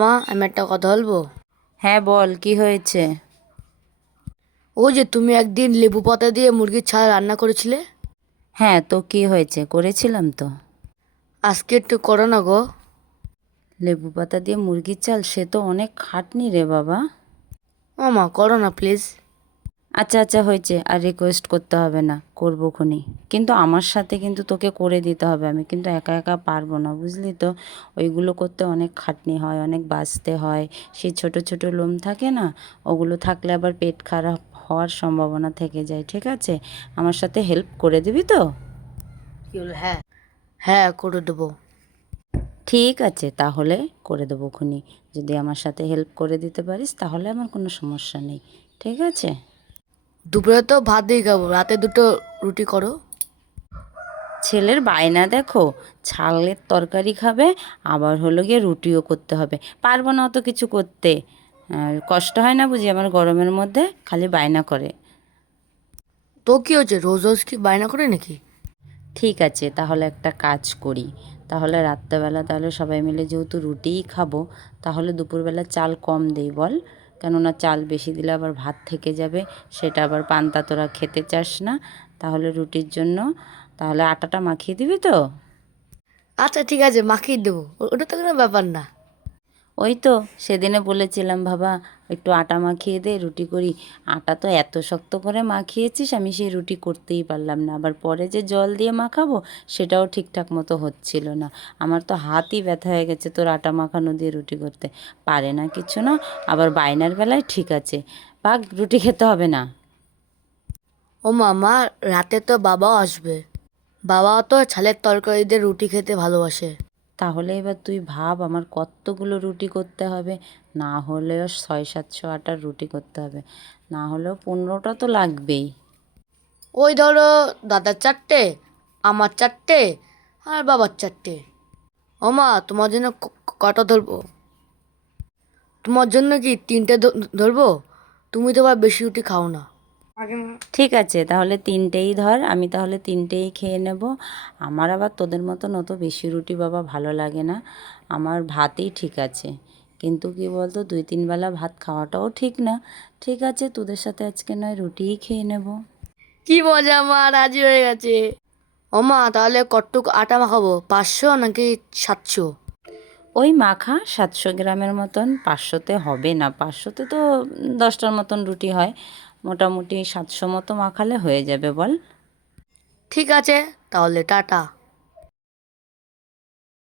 মা, আমি একটা কথা বলবো। হ্যাঁ বল, কি হয়েছে? ওই যে তুমি একদিন লেবু পাতা দিয়ে মুরগির ছাল রান্না করেছিলে, হ্যাঁ, তো কি হয়েছে? করেছিলাম তো। আজকে একটু করো না গো। লেবু পাতা দিয়ে মুরগির চাল, সে তো অনেক খাটনি রে বাবা। ও মা, করো না প্লিজ। আচ্ছা আচ্ছা, হয়েছে, আর রিকোয়েস্ট করতে হবে না, করবো খুনি। কিন্তু আমার সাথে কিন্তু তোকে করে দিতে হবে, আমি কিন্তু একা একা পারবো না, বুঝলি তো। ওইগুলো করতে অনেক খাটনি হয়, অনেক বাছতে হয়। সেই ছোট ছোট লোম থাকে না, ওগুলো থাকলে আবার পেট খারাপ হওয়ার সম্ভাবনা থেকে যায়, ঠিক আছে? আমার সাথে হেল্প করে দিবি তো? কি হলো? হ্যাঁ, হ্যাঁ করে দেবো। ঠিক আছে, তাহলে করে দেবো খুনি। যদি আমার সাথে হেল্প করে দিতে পারিস তাহলে আমার কোনো সমস্যা নেই, ঠিক আছে? দুপুরে তো ভাত দিয়ে খাবো, রাতে দুটো রুটি করো। ছেলের বায়না দেখো, ছালের তরকারি খাবে, আবার হলো গিয়ে রুটিও করতে হবে। পারবো না অত কিছু করতে। আর কষ্ট হয় না বুঝি আমার গরমের মধ্যে, খালি বায়না করে। তো কি হচ্ছে, রোজ রোজ কি বায়না করে নাকি? ঠিক আছে, তাহলে একটা কাজ করি। তাহলে রাত্রেবেলা তাহলে সবাই মিলে যেহেতু রুটিই খাবো, তাহলে দুপুরবেলা চাল কম দেই বল। কেননা চাল বেশি দিলে আবার ভাত থেকে যাবে, সেটা আবার পান্তা তোরা খেতে চাস না। তাহলে রুটির জন্য তাহলে আটাটা মাখিয়ে দিবি তো? আচ্ছা ঠিক আছে, মাখিয়ে দেবো, ওটা তো কোনো ব্যাপার না। ওই তো সেদিনে বলেছিলাম, বাবা একটু আটা মাখিয়ে দে, রুটি করি। আটা তো এত শক্ত করে মাখিয়েছিস, আমি সেই রুটি করতেই পারলাম না। আবার পরে যে জল দিয়ে মাখাবো, সেটাও ঠিকঠাক মতো হচ্ছিল না। আমার তো হাতই ব্যথা হয়ে গেছে তোর আটা মাখানো দিয়ে রুটি করতে। পারে না কিছু না, আবার বায়নার বেলায় ঠিক আছে, পাক রুটি খেতে হবে না। ও মামা, রাতে তো বাবাও আসবে। বাবাও তো ছালের তরকারি দিয়ে রুটি খেতে ভালোবাসে। তাহলে এবার তুই ভাব আমার কতগুলো রুটি করতে হবে। না হলেও 600-700 আটার রুটি করতে হবে, না হলেও 15টা তো লাগবেই। ওই ধরো, দাদার চারটে, আমার চারটে, আর বাবার চারটে। ও মা, তোমার জন্য কটা ধরবো? তোমার জন্য কি তিনটে ধরবো? তুমি তো আবার বেশি রুটি খাও না। ঠিক আছে, তাহলে তিনটেই ধর, আমি তাহলে তিনটেই খেয়ে নেব। আমার আবার তোদের মতন অত বেশি রুটি বাবা ভালো লাগে না, আমার ভাতই ঠিক আছে। কিন্তু কি বলতো, 2-3 বেলা ভাত খাওয়াটাও ঠিক না। ঠিক আছে, তোদের সাথে আজকে নয় রুটিই খেয়ে নেব। কি মজা, মা রাজি হয়ে গেছে। ও মা, তাহলে কটটুক আটা মাখাবো, 500 নাকি 700? ওই মাখা 700 গ্রামের মতন, 500তে হবে না, 500তে তো 10টার মতন রুটি হয়। মোটামুটি 700 মতো মাখালে হয়ে যাবে বল। ঠিক আছে, তাহলে টাটা।